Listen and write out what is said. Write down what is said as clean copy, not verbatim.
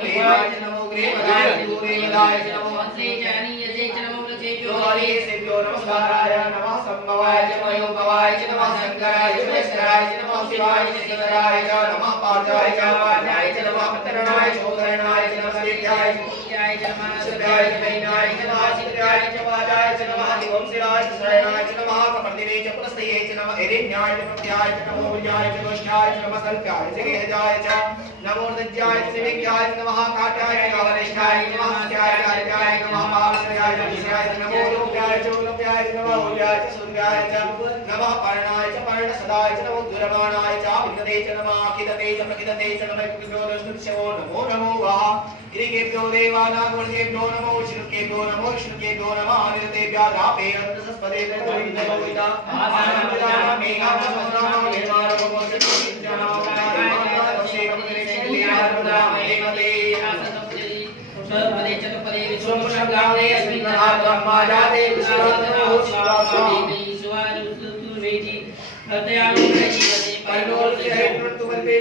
देवाय नमो ग्रेवाय दूरेवाय नमो मंत्रे जानीयते नमो रचेभ्यो हरिसेभ्यो नमस्काराय नमः संभवाय च मयोभवाय च नमः शंकराय च महेश्वराय च नमः शिवाय च शिवराय च नमः पार्थाय च नमः पतरणाय च उदरणाय च नमः विद्याय च पूज्याय च नमः सुद्धाय च नैनाय च नमः सिद्धाय च वाजाय च नमः दिवंसिराय च शरणाय च नमः कपर्दिने च पुनस्तये च नमः एरिण्याय च प्रत्याय च नमो विजयाय च गोष्ठाय च नमः सल्प्याय च गेहजाय च नमो नद्याय च विज्ञाय च नमः काट्याय च वरिष्ठाय च नमः स्याय च आर्याय च नमः पावस्याय च विषयाय च नमो लोप्याय च लोप्याय च नमः उल्याय च सूर्याय च नमः पर्णाय च पर्णसदाय च नमो दुर्वाणाय च विदते च नमः अखिदते च प्रखिदते च नमः कुजोरस्तुष्यो नमो नमो वः गिरिकेभ्यो देवानागुणकेभ्यो नमो विष्णुकेभ्यो नमो विष्णुकेभ्यो नमः निरतेभ्यो रापे अन्तसस्पदे गोविन्दा आनन्ददामेघा नमो निर्माणो सिद्धिञ्जनो पदे चतुपदे विश्वमुषंगावने अस्मिन् ब्रह्माजाते विश्वरत्नो शिवासुदेवी सुवारुस्तुवेदी प्रत्यानुग्रहीयते परलोके